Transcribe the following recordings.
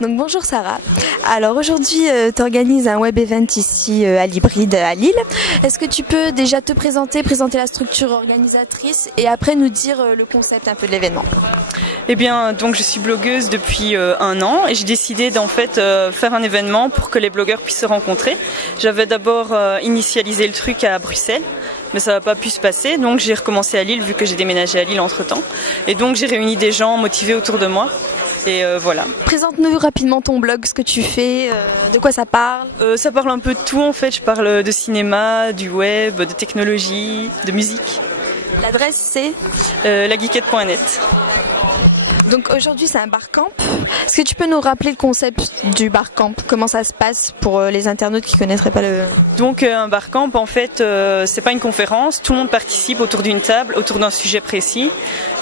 Donc bonjour Sarah. Alors aujourd'hui tu organises un web event ici à l'Hybride à Lille. Est-ce que tu peux déjà te présenter la structure organisatrice et après nous dire le concept un peu de l'événement? Eh bien, donc je suis blogueuse depuis 1 an et j'ai décidé d'en fait faire un événement pour que les blogueurs puissent se rencontrer. J'avais d'abord initialisé le truc à Bruxelles, mais ça n'a pas pu se passer, donc j'ai recommencé à Lille vu que j'ai déménagé à Lille entre-temps. Et donc j'ai réuni des gens motivés autour de moi. Et voilà. Présente-nous rapidement ton blog, ce que tu fais, de quoi ça parle. Ça parle un peu de tout en fait. Je parle de cinéma, du web, de technologie, de musique. L'adresse c'est lageekette.net. Donc aujourd'hui c'est un barcamp. Est-ce que tu peux nous rappeler le concept du barcamp? Comment ça se passe pour les internautes qui connaîtraient pas le... Donc un barcamp en fait c'est pas une conférence, tout le monde participe autour d'une table, autour d'un sujet précis.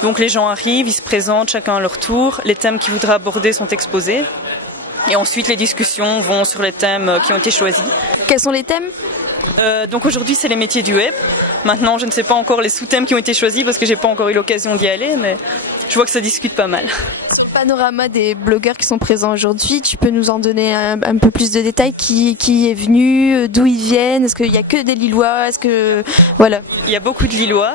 Donc les gens arrivent, ils se présentent chacun à leur tour, les thèmes qu'ils voudraient aborder sont exposés et ensuite les discussions vont sur les thèmes qui ont été choisis. Quels sont les thèmes? Donc aujourd'hui c'est les métiers du web. Maintenant je ne sais pas encore les sous-thèmes qui ont été choisis parce que j'ai pas encore eu l'occasion d'y aller, mais je vois que ça discute pas mal. Sur le panorama des blogueurs qui sont présents aujourd'hui, tu peux nous en donner un peu plus de détails? Qui est venu, d'où ils viennent? Est-ce qu'il y a que des Lillois? Est-ce que voilà? Il y a beaucoup de Lillois.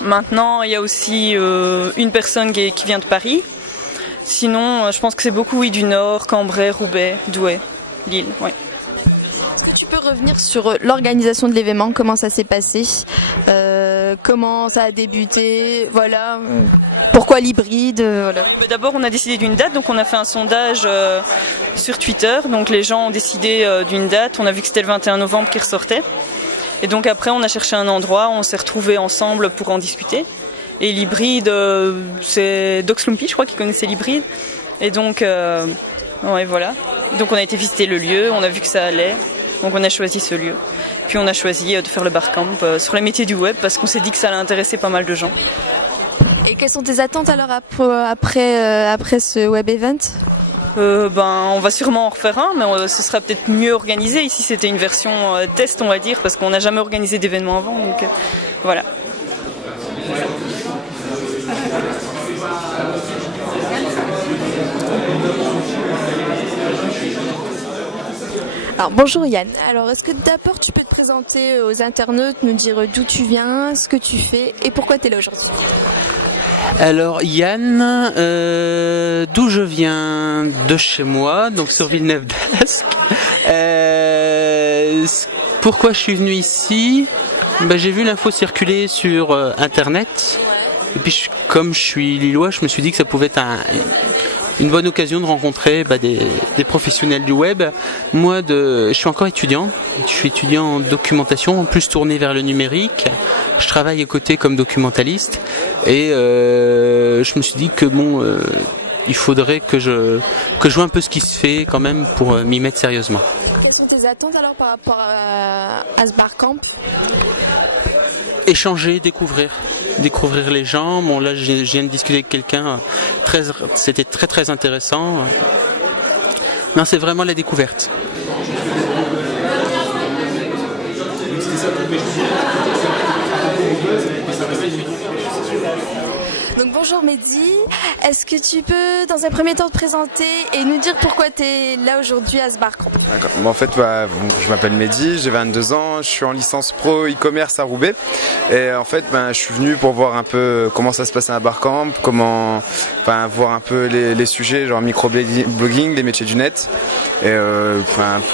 Maintenant il y a aussi une personne qui vient de Paris. Sinon je pense que c'est beaucoup du Nord, Cambrai, Roubaix, Douai, Lille. Ouais. Tu peux revenir sur l'organisation de l'événement, comment ça s'est passé, comment ça a débuté, voilà, pourquoi l'hybride, voilà. D'abord on a décidé d'une date, donc on a fait un sondage sur Twitter, donc les gens ont décidé d'une date, on a vu que c'était le 21 novembre qui ressortait, et donc après on a cherché un endroit, on s'est retrouvés ensemble pour en discuter, et l'hybride, c'est Doc Slumpy, je crois qu'il connaissait l'hybride, et donc ouais, voilà, donc on a été visiter le lieu, on a vu que ça allait. Donc on a choisi ce lieu. Puis on a choisi de faire le barcamp sur les métiers du web parce qu'on s'est dit que ça allait intéresser pas mal de gens. Et quelles sont tes attentes alors après ce web event? On va sûrement en refaire un, mais ce sera peut-être mieux organisé. Ici c'était une version test on va dire parce qu'on n'a jamais organisé d'événement avant. Donc voilà. Alors bonjour Yann, alors est-ce que d'abord tu peux te présenter aux internautes, nous dire d'où tu viens, ce que tu fais et pourquoi tu es là aujourd'hui? Alors Yann, d'où je viens? De chez moi, donc sur Villeneuve-d'Ascq. Pourquoi je suis venu ici? J'ai vu l'info circuler sur internet et puis comme je suis lillois, je me suis dit que ça pouvait être une bonne occasion de rencontrer des professionnels du web. Moi, je suis encore étudiant. Je suis étudiant en documentation, plus tourné vers le numérique. Je travaille à côté comme documentaliste. Et je me suis dit que il faudrait que je vois un peu ce qui se fait quand même pour m'y mettre sérieusement. Quelles sont tes attentes alors par rapport à ce barcamp? Échanger, découvrir les gens. Bon là je viens de discuter avec quelqu'un, c'était très très intéressant. Non, c'est vraiment la découverte. Donc bonjour Mehdi, est-ce que tu peux dans un premier temps te présenter et nous dire pourquoi tu es là aujourd'hui à ce barcamp? D'accord. En fait, je m'appelle Mehdi, j'ai 22 ans, je suis en licence pro e-commerce à Roubaix. Et en fait, je suis venu pour voir un peu comment ça se passe à un barcamp, voir un peu les sujets, genre microblogging, les métiers du net, et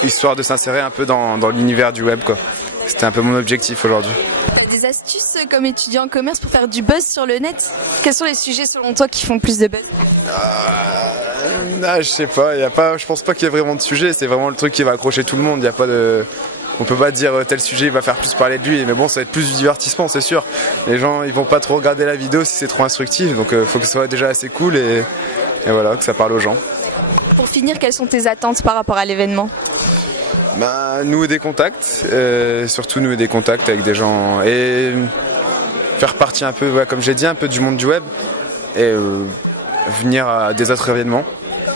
histoire de s'insérer un peu dans l'univers du web, quoi. C'était un peu mon objectif aujourd'hui. Des astuces comme étudiant en commerce pour faire du buzz sur le net? Quels sont les sujets selon toi qui font plus de buzz? Je sais pas, je pense pas qu'il y ait vraiment de sujet, c'est vraiment le truc qui va accrocher tout le monde, on peut pas dire tel sujet il va faire plus parler de lui, mais bon ça va être plus du divertissement c'est sûr. Les gens ils vont pas trop regarder la vidéo si c'est trop instructif, donc faut que ce soit déjà assez cool et voilà, que ça parle aux gens. Pour finir, quelles sont tes attentes par rapport à l'événement? Nouer des contacts, surtout nouer des contacts avec des gens et faire partie un peu, comme j'ai dit, un peu du monde du web et venir à des autres événements.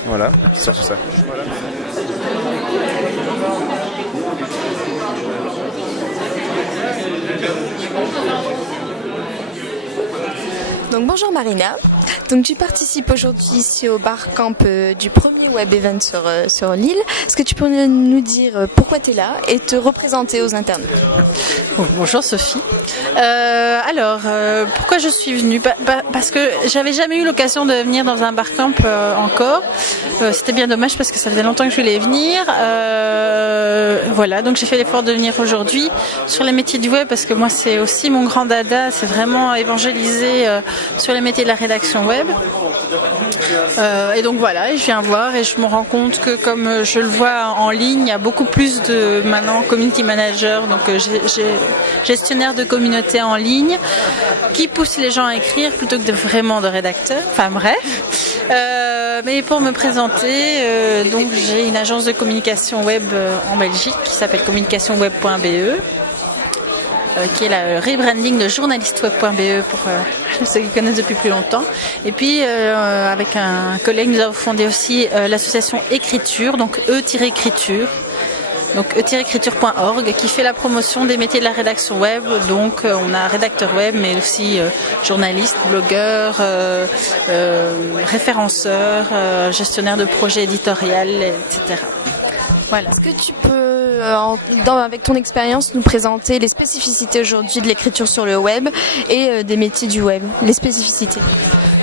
Voilà, c'est surtout ça. Voilà. Donc Donc bonjour Marina, donc tu participes aujourd'hui ici au Barcamp du premier web event sur Lille. Est-ce que tu peux nous dire pourquoi tu es là et te représenter aux internautes? Bonjour Sophie. Pourquoi je suis venue? Parce que j'avais jamais eu l'occasion de venir dans un Barcamp encore. C'était bien dommage parce que ça faisait longtemps que je voulais venir. Voilà, donc j'ai fait l'effort de venir aujourd'hui sur les métiers du web parce que moi c'est aussi mon grand dada, c'est vraiment évangéliser sur les métiers de la rédaction web. Et donc voilà, je viens voir et je me rends compte que comme je le vois en ligne, il y a beaucoup plus de maintenant community manager, donc gestionnaire de communauté en ligne, qui poussent les gens à écrire plutôt que vraiment de rédacteurs. Enfin bref. Mais pour me présenter, donc j'ai une agence de communication web en Belgique qui s'appelle communicationweb.be. Qui est le rebranding de journalisteweb.be pour ceux qui connaissent depuis plus longtemps. Et puis avec un collègue, nous avons fondé aussi l'association Écriture, donc E-Écriture. Donc e-écriture.org qui fait la promotion des métiers de la rédaction web. Donc on a rédacteur web mais aussi journaliste, blogueur, référenceur, gestionnaire de projets éditorial, etc. Voilà. Est-ce que tu peux, avec ton expérience, nous présenter les spécificités aujourd'hui de l'écriture sur le web et des métiers du web? Les spécificités.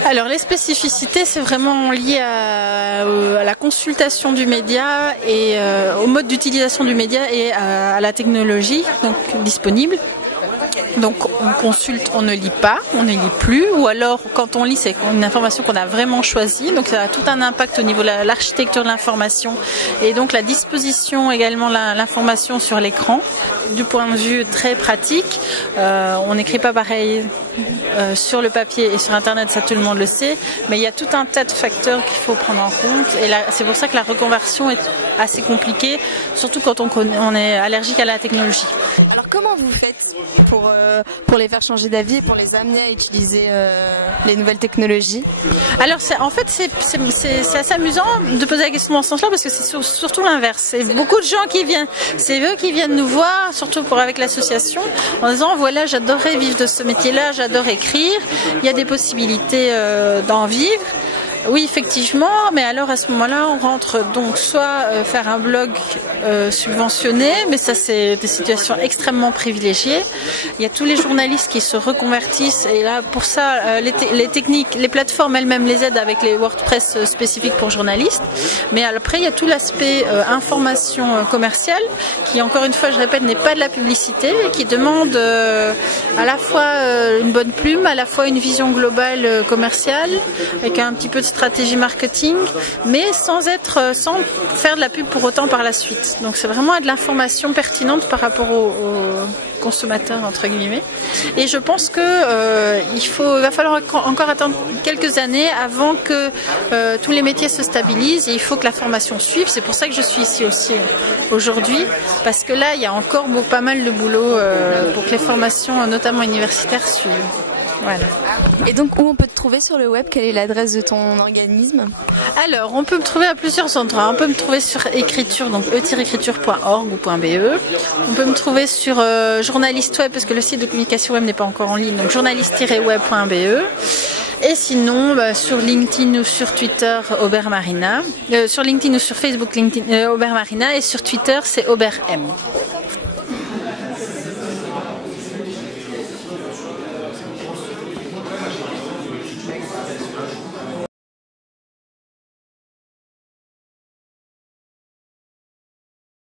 Alors les spécificités, c'est vraiment lié à la consultation du média et au mode d'utilisation du média et à la technologie donc disponible. Donc on consulte, on ne lit pas, on ne lit plus, ou alors quand on lit c'est une information qu'on a vraiment choisie, donc ça a tout un impact au niveau de l'architecture de l'information et donc la disposition également l'information sur l'écran. Du point de vue très pratique, on n'écrit pas pareil sur le papier et sur internet, ça tout le monde le sait, mais il y a tout un tas de facteurs qu'il faut prendre en compte et c'est pour ça que la reconversion est assez compliquée, surtout quand on est allergique à la technologie. Alors comment vous faites pour les faire changer d'avis et pour les amener à utiliser les nouvelles technologies? Alors c'est assez amusant de poser la question dans ce sens-là parce que c'est surtout l'inverse. C'est beaucoup de gens c'est eux qui viennent nous voir, surtout avec l'association, en disant voilà, j'adorerais vivre de ce métier-là, j'adore écrire, il y a des possibilités d'en vivre. Oui, effectivement, mais alors à ce moment-là, on rentre donc soit faire un blog subventionné, mais ça c'est des situations extrêmement privilégiées. Il y a tous les journalistes qui se reconvertissent et là pour ça, les techniques, les plateformes elles-mêmes les aident avec les WordPress spécifiques pour journalistes. Mais après, il y a tout l'aspect information commerciale qui, encore une fois, je répète, n'est pas de la publicité et qui demande à la fois une bonne plume, à la fois une vision globale commerciale avec un petit peu de stratégie marketing, mais sans faire de la pub pour autant par la suite. Donc c'est vraiment de l'information pertinente par rapport aux consommateurs entre guillemets. Et je pense que va falloir encore attendre quelques années avant que tous les métiers se stabilisent et il faut que la formation suive. C'est pour ça que je suis ici aussi aujourd'hui, parce que là il y a encore pas mal de boulot pour que les formations, notamment universitaires, suivent. Voilà. Et donc où on peut te trouver sur le web? Quelle est l'adresse de ton organisme? Alors on peut me trouver à plusieurs endroits. On peut me trouver sur écriture, donc e-écriture.org ou .be. On peut me trouver sur journaliste web parce que le site de communication web n'est pas encore en ligne, donc journaliste-web.be. Et sinon sur LinkedIn ou sur Twitter Aubert Marina, sur LinkedIn ou sur Facebook Aubert Marina et sur Twitter c'est Aubert M.